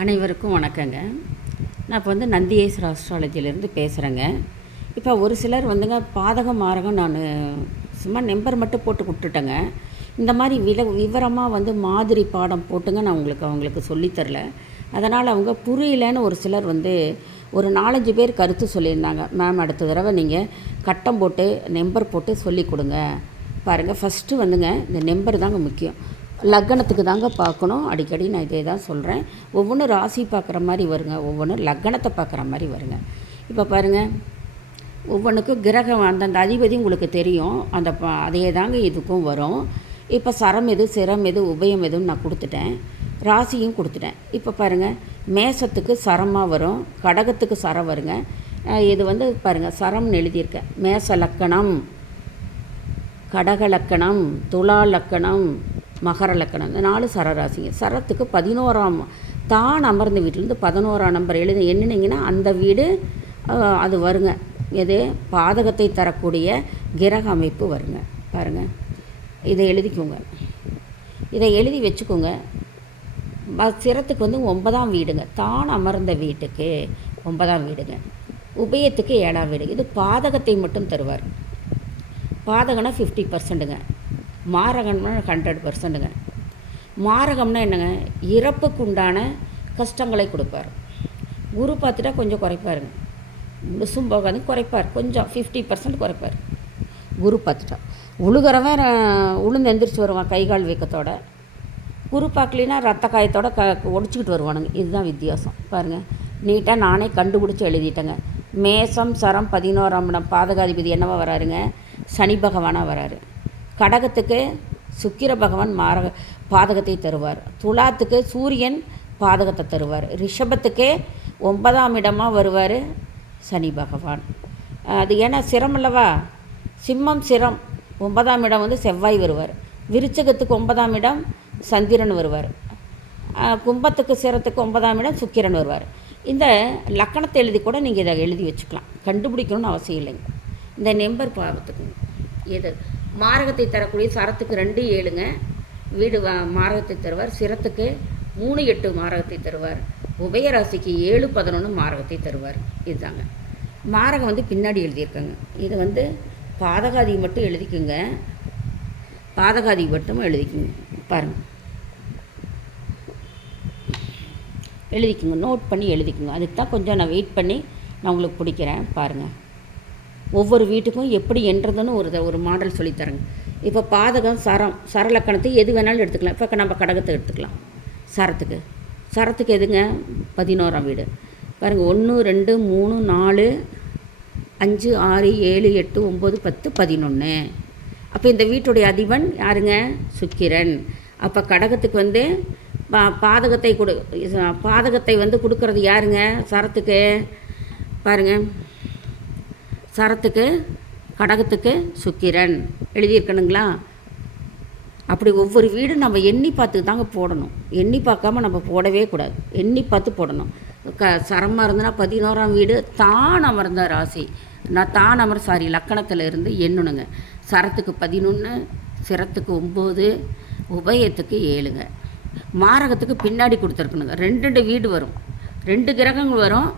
அனைவருக்கும் வணக்கங்க. நான் இப்போ நந்தியேஸ்வர அஸ்ட்ராலஜிலேருந்து பேசுகிறேங்க. இப்போ ஒரு சிலர் பாதகம் மாரகம் நான் சும்மா நம்பர் மட்டும் போட்டு விட்டுட்டேங்க. இந்த மாதிரி விவரமாக மாதிரி பாடம் போட்டுங்க நான் அவங்களுக்கு சொல்லித்தரல. அதனால் அவங்க புரியலன்னு ஒரு சிலர் ஒரு 4-5 பேர் கருத்து சொல்லியிருந்தாங்க. மேம், அடுத்த தடவை நீங்கள் கட்டம் போட்டு நம்பர் போட்டு சொல்லி கொடுங்க. பாருங்கள், ஃபஸ்ட்டு இந்த நம்பர் தாங்க முக்கியம். லக்னத்துக்கு தாங்க பார்க்கணும். அடிக்கடி நான் இதே தான் சொல்கிறேன். ஒவ்வொன்றும் ராசி பார்க்குற மாதிரி வருங்க, ஒவ்வொன்றும் லக்னத்தை பார்க்குற மாதிரி வருங்க. இப்போ பாருங்கள், ஒவ்வொன்றுக்கும் கிரகம் அந்தந்த அதிபதி உங்களுக்கு தெரியும். அதே தாங்க இதுக்கும் வரும். இப்போ சரம் எது, சிரம் எது, உபயம் எதுன்னு நான் கொடுத்துட்டேன், ராசியும் கொடுத்துட்டேன். இப்போ பாருங்கள், மேசத்துக்கு சரமாக வரும், கடகத்துக்கு சரம் வருங்க. இது பாருங்கள், சரம்னு எழுதியிருக்கேன். மேச லக்கணம், கடக லக்கணம், துலா லக்கணம், மகர லக்கணம், இந்த 4 சரராசிங்க. சரத்துக்கு 11ஆம் தான் அமர்ந்த வீட்டிலேருந்து 11ஆம் நம்பர் எண்ணினீங்கன்னா அந்த வீடு அது வருங்க. எது பாதகத்தை தரக்கூடிய கிரக அமைப்பு வருங்க. பாருங்கள், இதை எழுதிக்கோங்க, இதை எழுதி வச்சுக்கோங்க. சிரத்துக்கு 9ஆம் வீடுங்க. தான் அமர்ந்த வீட்டுக்கு 9ஆம் வீடுங்க. உபயத்துக்கு 7ஆம் வீடு. இது பாதகத்தை மட்டும் தருவார். பாதகம்னா 50%ங்க, மாரகம்னா 100%ங்க. மாரகம்னா என்னங்க, இறப்புக்கு உண்டான கஷ்டங்களை கொடுப்பார். குரு பார்த்துட்டா கொஞ்சம் குறைப்பாருங்க, முழுசும் போகாது, குறைப்பார், கொஞ்சம் 50% குறைப்பார். குரு பார்த்துட்டா உழுகிறவன் உளுந்து எந்திரிச்சு வருவான் கை கால் வீக்கத்தோட. குரு பார்க்கலினா ரத்த காயத்தோட ஒடிச்சிக்கிட்டு வருவானுங்க. இதுதான் வித்தியாசம். பாருங்கள், நீட்டாக நானே கண்டுபிடிச்சி எழுதிட்டேங்க. மேசம் சரம் 11ஆம் இடம் பாதகாதிபதி என்னவா வராருங்க, சனி பகவானாக வராரு. கடகத்துக்கு சுக்கிர பகவான் பாதகத்தை தருவார். துலாத்துக்கு சூரியன் பாதகத்தை தருவார். ரிஷபத்துக்கு 9ஆம் இடமாக வருவார் சனி பகவான். அது ஏன்னா சிரம் அல்லவா, சிம்மம் சிரம் 9ஆம் இடம் செவ்வாய் வருவார். விருச்சகத்துக்கு 9ஆம் இடம் சந்திரன் வருவார். கும்பத்துக்கு சிரத்துக்கு 9ஆம் இடம் சுக்கிரன் வருவார். இந்த லக்கணத்தை எழுதி கூட நீங்கள் இதை எழுதி வச்சுக்கலாம், கண்டுபிடிக்கணும்னு அவசியம் இல்லைங்க. இந்த நம்பர் பாவத்துக்கு எது மாரகத்தை தரக்கூடிய சரத்துக்கு 2-7ங்க வீடு மாரகத்தை தருவார். சிரத்துக்கு 3-8 மாரகத்தை தருவார். உபயராசிக்கு 7-11 மாரகத்தை தருவார். இதுதாங்க மாரகம். பின்னாடி எழுதியிருக்காங்க. இது பாதகாதி மட்டும் எழுதிக்குங்க, பாதகாதி மட்டும் எழுதிக்குங்க. பாருங்கள், எழுதிக்குங்க, நோட் பண்ணி எழுதிக்குங்க. அதுக்கு தான் கொஞ்சம் நான் வெயிட் பண்ணி நான் உங்களுக்கு பிடிக்கிறேன். பாருங்கள், ஒவ்வொரு வீட்டுக்கும் எப்படி என்றதுன்னு ஒரு மாடல் சொல்லித்தரேங்க. இப்போ பாதகம் சரம், சரலக்கணத்தை எது வேணாலும் எடுத்துக்கலாம். இப்போ நம்ம கடகத்தை எடுத்துக்கலாம். சரத்துக்கு எதுங்க, 11ஆம் வீடு. பாருங்கள், 1 2 3 4 5 6 7 8 9 10 11. அப்போ இந்த வீட்டுடைய அதிபன் யாருங்க, சுக்கிரன். அப்போ கடகத்துக்கு பாதகத்தை கொடுக்கறது யாருங்க, சரத்துக்கு. பாருங்கள், சரத்துக்கு கடகத்துக்கு சுக்கிரன் எழுதியிருக்கணுங்களா. அப்படி ஒவ்வொரு வீடும் நம்ம எண்ணி பார்த்து தாங்க போடணும். எண்ணி பார்க்காம நம்ம போடவே கூடாது, எண்ணி பார்த்து போடணும். சரமாக இருந்ததுன்னா 11ஆம் வீடு தான் அமர்ந்த ராசி. நான் லக்கணத்தில் இருந்து எண்ணணுங்க. சரத்துக்கு 11, சிரத்துக்கு 9, உபயத்துக்கு 7ங்க. மாரகத்துக்கு பின்னாடி கொடுத்துருக்கணுங்க. 2 வீடு வரும், 2 கிரகங்கள் வரும்.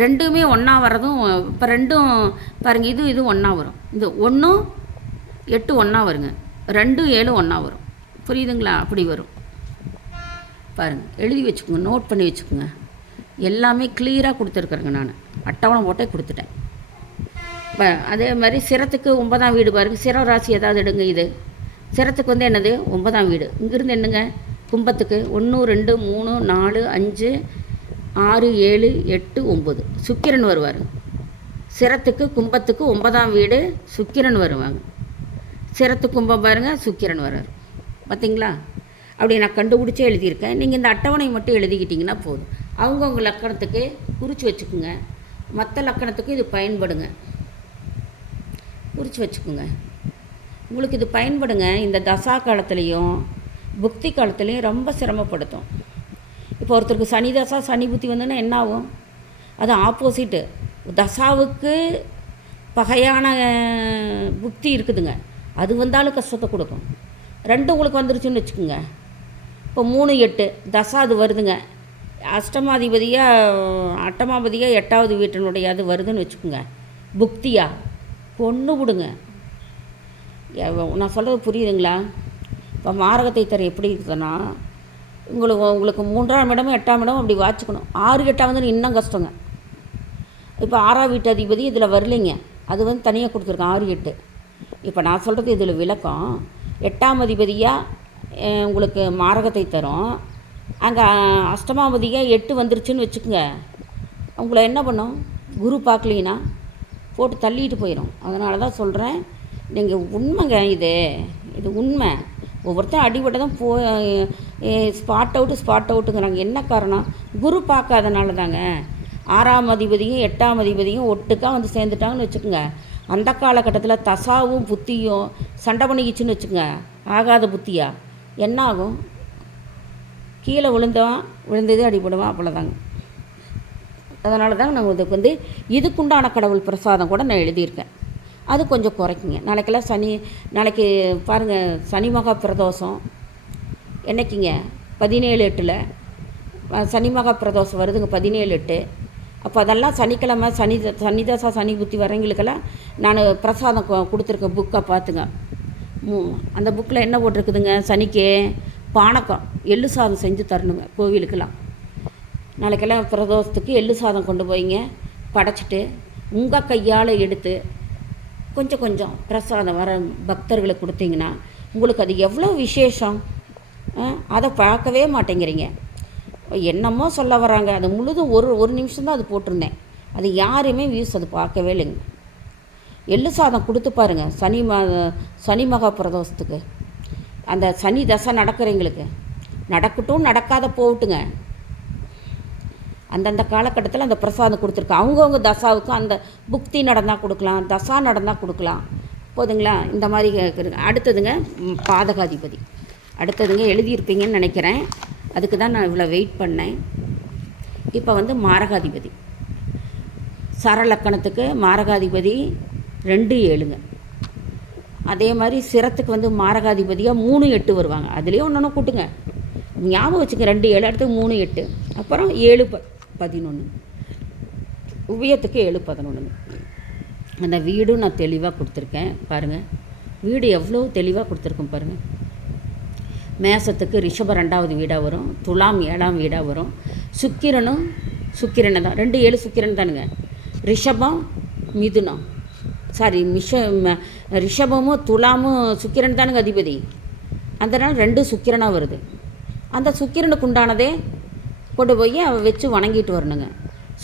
2மே ஒன்றா வர்றதும். இப்போ 2ம் பாருங்கள், இது ஒன்றா வரும். இந்த 1 8 ஒன்றா வருங்க, 2 7 ஒன்றா வரும். புரியுதுங்களா? அப்படி வரும். பாருங்கள், எழுதி வச்சுக்கோங்க, நோட் பண்ணி வச்சுக்கோங்க. எல்லாமே கிளியராக கொடுத்துருக்குறேங்க. நான் அட்டவணை போட்டே கொடுத்துட்டேன். இப்போ அதே மாதிரி சிரத்துக்கு 9ஆம் வீடு பாருங்கள். சிர ராசி ஏதாவது எடுங்க. இது சிரத்துக்கு என்னது, 9ஆம் வீடு. இங்கேருந்து என்னங்க, கும்பத்துக்கு 1 2 3 4 5 6 7 8 9 சுக்கிரன் வருவார். சிரத்துக்கு கும்பத்துக்கு 9ஆம் வீடு சுக்கிரன் வருவாங்க. சிரத்து கும்பம் பாருங்கள், சுக்கிரன் வர்றார். பார்த்தீங்களா? அப்படி நான் கண்டுபிடிச்சே எழுதியிருக்கேன். நீங்கள் இந்த அட்டவணை மட்டும் எழுதிக்கிட்டிங்கன்னா போதும். அவங்கவுங்க லக்கணத்துக்கு குறித்து வச்சுக்கோங்க. மற்ற லக்கணத்துக்கு இது பயன்படுங்க, குறித்து வச்சுக்கோங்க. உங்களுக்கு இது பயன்படுங்க. இந்த தசா காலத்துலேயும் புக்தி காலத்துலேயும் ரொம்ப சிரமப்படுத்தும். இப்போ ஒருத்தருக்கு சனி தசா சனி புத்தி வந்துன்னா என்ன ஆகும், அது ஆப்போசிட்டு. தசாவுக்கு பகையான புக்தி இருக்குதுங்க, அது வந்தாலும் கஷ்டத்தை கொடுக்கும். 2 உங்களுக்கு வந்துருச்சுன்னு வச்சுக்கோங்க. இப்போ 3 8 தசா அது வருதுங்க, அட்டமாபதியாக 8வது வீட்டினுடைய அது வருதுன்னு வச்சுக்கோங்க, புக்தியா கொன்று விடுங்க. நான் சொல்கிறது புரியுதுங்களா? இப்போ மாரகத்தை தர எப்படி இருக்குதுன்னா, உங்களுக்கு 3ஆம் இடமும் 8ஆம் இடமும் அப்படி வாச்சிக்கணும். 6 8 வந்து இன்னும் கஷ்டங்க. இப்போ 6ஆம் வீட்டு அதிபதி இதில் வரலைங்க, அது வந்து தனியாக கொடுத்துருக்கேன் 6 8. இப்போ நான் சொல்கிறது இதில் விளக்கம். 8ஆம் அதிபதியாக உங்களுக்கு மாரகத்தை தரும், அங்கே அஷ்டமாபதியாக 8 வந்துருச்சுன்னு வச்சுக்கோங்க, உங்களை என்ன பண்ணும், குரு பார்க்கலீங்கன்னா போட்டு தள்ளிட்டு போயிடும். அதனால தான் சொல்கிறேன், நீங்கள் உண்மைங்க, இது உண்மை. ஒவ்வொருத்தரும் அடிபட்டதும் ஸ்பாட் அவுட்டுங்கிறாங்க. என்ன காரணம்? குரு பார்க்காதனால தாங்க. 6ஆம் அதிபதியும் 8ஆம் அதிபதியும் ஒட்டுக்காக வந்து சேர்ந்துட்டாங்கன்னு வச்சுக்கோங்க, அந்த காலகட்டத்தில் தசாவும் புத்தியும் சண்டை பண்ணிக்கிச்சுன்னு வச்சுக்கோங்க, ஆகாத புத்தியா என்ன ஆகும்? கீழே விழுந்ததே அடிபடுவான், அவ்வளோதாங்க. அதனால தாங்க நான் இதுக்கு வந்து இதுக்குண்டான கடவுள் பிரசாதம் கூட நான் எழுதியிருக்கேன். அது கொஞ்சம் குறைக்குங்க. நாளைக்கு பாருங்கள், சனி மகா பிரதோஷம் என்னைக்குங்க? 17/8 சனி மகா பிரதோஷம் வருதுங்க, 17/8. அப்போ அதெல்லாம் சனிக்கிழமை சனிதசா சனி புத்தி வரவங்களுக்கெல்லாம் நான் பிரசாதம் கொடுத்துருக்கேன். புக்கை பார்த்துங்க. அந்த புக்கில் என்ன போட்டிருக்குதுங்க? சனிக்கு பானக்கம் எள்ளு சாதம் செஞ்சு தரணுங்க கோவிலுக்கெல்லாம். நாளைக்கெல்லாம் பிரதோஷத்துக்கு எள்ளு சாதம் கொண்டு போய்ங்க படைச்சிட்டு உங்கள் கையால் எடுத்து கொஞ்சம் பிரசாதம் வர பக்தர்களுக்கு கொடுத்தீங்கன்னா உங்களுக்கு அது எவ்வளோ விசேஷம். அதை பார்க்கவே மாட்டேங்கிறீங்க. என்னமோ சொல்ல வராங்க, அது முழுதும் ஒரு நிமிஷம் தான் அது போட்டிருந்தேன். அது யாருமே வியூஸ் அது பார்க்கவே இல்லைங்க. எள்ளு சாதம் கொடுத்து பாருங்கள் சனி மகா பிரதோஷத்துக்கு. அந்த சனி தசை நடக்கிறவங்களுக்கு நடக்கட்டும், நடக்காத போகட்டுங்க, அந்தந்த காலகட்டத்தில் அந்த பிரசாதம் கொடுத்துருக்கேன். அவங்கவுங்க தசாவுக்கும் அந்த புக்தி நடந்தால் கொடுக்கலாம், தசா நடந்தால் கொடுக்கலாம். போதுங்களா? இந்த மாதிரி அடுத்ததுங்க பாதகாதிபதி. அடுத்ததுங்க எழுதியிருப்பீங்கன்னு நினைக்கிறேன், அதுக்கு தான் நான் இவ்வளோ வெயிட் பண்ணேன். இப்போ வந்து மாரகாதிபதி. சரலக்கணத்துக்கு மாரகாதிபதி 2 7ங்க. அதே மாதிரி சிரத்துக்கு வந்து மாரகாதிபதியாக 3 8 வருவாங்க. அதுலேயே ஒன்று கூட்டுங்க, ஞாபகம் வச்சுக்க. 2 7 அடுத்து 3 8, அப்புறம் 7 11. உபயத்துக்கு 7 11. அந்த வீடும் நான் தெளிவாக கொடுத்துருக்கேன் பாருங்கள். வீடு எவ்வளோ தெளிவாக கொடுத்துருக்கேன் பாருங்கள். மேசத்துக்கு ரிஷபம் 2வது வீடாக வரும், துலாம் 7ஆம் வீடாக வரும். சுக்கிரனை தான் 2 7 சுக்கிரன் தானுங்க. ரிஷபம் மிதுனம், ரிஷபமும் துலாமும் சுக்கிரன் தானுங்க அதிபதி. அதனால் 2 சுக்கிரனாக வருது. அந்த சுக்கிரனுக்கு உண்டானதே கொண்டு போய் அவள் வச்சு வணங்கிட்டு வரணுங்க.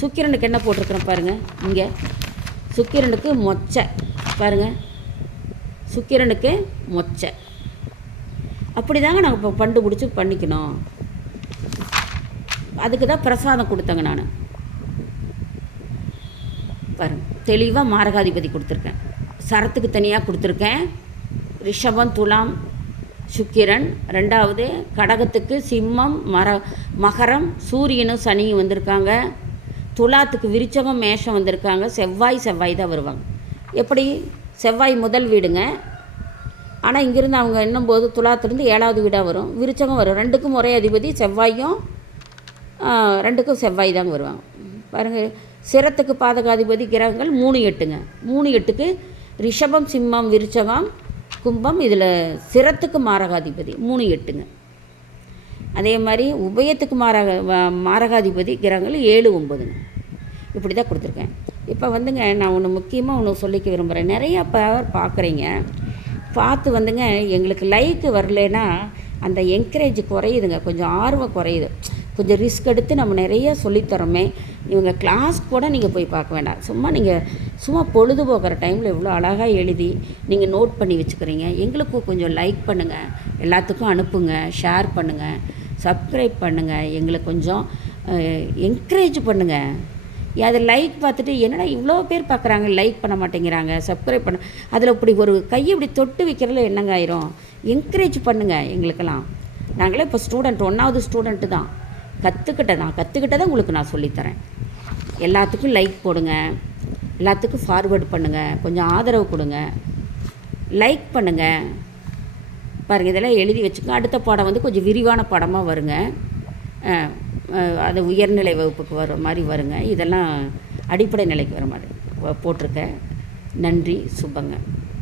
சுக்கிரனுக்கு என்ன போட்டிருக்கிறேன் பாருங்கள், இங்கே சுக்கிரனுக்கு மொச்சை பாருங்கள், சுக்கிரனுக்கு மொச்சை. அப்படி தாங்க நாங்கள் இப்போ கண்டுபிடிச்சி பண்ணிக்கணும். அதுக்கு தான் பிரசாதம் கொடுத்தேங்க நான். பாருங்கள், தெளிவாக மாரகாதிபதி கொடுத்துருக்கேன். சரத்துக்கு தனியாக கொடுத்துருக்கேன். ரிஷபம் துலாம் சுக்கிரன். 2வது கடகத்துக்கு சிம்மம் மகரம் சூரியனும் சனியும் வந்திருக்காங்க. துலாத்துக்கு விருச்சகம் மேஷம் வந்திருக்காங்க. செவ்வாய் தான் வருவாங்க. எப்படி? செவ்வாய் முதல் வீடுங்க. ஆனால் இங்கேருந்து அவங்க என்னும்போது துலாத்துலேருந்து 7வது வீடாக வரும், விருச்சகம் வரும். 2க்கும் ஒரே அதிபதி செவ்வாயும், 2க்கும் செவ்வாய் தாங்க வருவாங்க. பாருங்கள், சிரத்துக்கு பாதகாதிபதி கிரகங்கள் 3 8ங்க. 3 8க்கு ரிஷபம் சிம்மம் விருச்சகம் கும்பம். இதில் சிரத்துக்கு மாரகாதிபதி 3 8ங்க. அதே மாதிரி உபயத்துக்கு மாரகாதிபதி கிரகங்கள் 7 9ங்க. இப்படி தான் கொடுத்துருக்கேன். இப்போ வந்துங்க நான் ஒன்று முக்கியமாக ஒன்று சொல்லிக்க விரும்புகிறேன். நிறையா பேர் பார்க்குறீங்க, பார்த்து வந்துங்க எங்களுக்கு லைக்கு வரலன்னா அந்த என்கரேஜ் குறையுதுங்க, கொஞ்சம் ஆர்வம் குறையுது. கொஞ்சம் ரிஸ்க் எடுத்து நம்ம நிறைய சொல்லித்தரோமே. இவங்க கிளாஸ் கூட நீங்கள் போய் பார்க்க வேண்டாம், சும்மா பொழுதுபோக்குற டைமில் இவ்வளோ அழகாக எழுதி நீங்கள் நோட் பண்ணி வச்சுக்கிறீங்க. எங்களுக்கும் கொஞ்சம் லைக் பண்ணுங்கள், எல்லாத்துக்கும் அனுப்புங்க, ஷேர் பண்ணுங்கள், சப்ஸ்கிரைப் பண்ணுங்கள், எங்களுக்கு கொஞ்சம் என்கரேஜ் பண்ணுங்கள். அது லைக் பார்த்துட்டு என்னடா இவ்வளோ பேர் பார்க்குறாங்க, லைக் பண்ண மாட்டேங்கிறாங்க, சப்ஸ்கிரைப் பண்ண, அதில் இப்படி ஒரு கையை இப்படி தொட்டு வைக்கிறதுல என்னங்க ஆயிரும்? என்கரேஜ் பண்ணுங்கள் எங்களுக்கெல்லாம். நாங்களே இப்போ ஸ்டூடெண்ட், 1வது ஸ்டூடெண்ட்டு தான், கற்றுக்கிட்டதை உங்களுக்கு நான் சொல்லித்தரேன். எல்லாத்துக்கும் லைக் போடுங்க, எல்லாத்துக்கும் ஃபார்வேர்டு பண்ணுங்கள், கொஞ்சம் ஆதரவு கொடுங்க, லைக் பண்ணுங்கள். பாருங்கள், இதெல்லாம் எழுதி வச்சுக்கோங்க. அடுத்த பாடம் வந்து கொஞ்சம் விரிவான பாடமாக வருங்க. அது உயர்நிலை வகுப்புக்கு வர மாதிரி வருங்க. இதெல்லாம் அடிப்படை நிலைக்கு வர மாதிரி போட்டிருக்கேன். நன்றி. சுபங்க.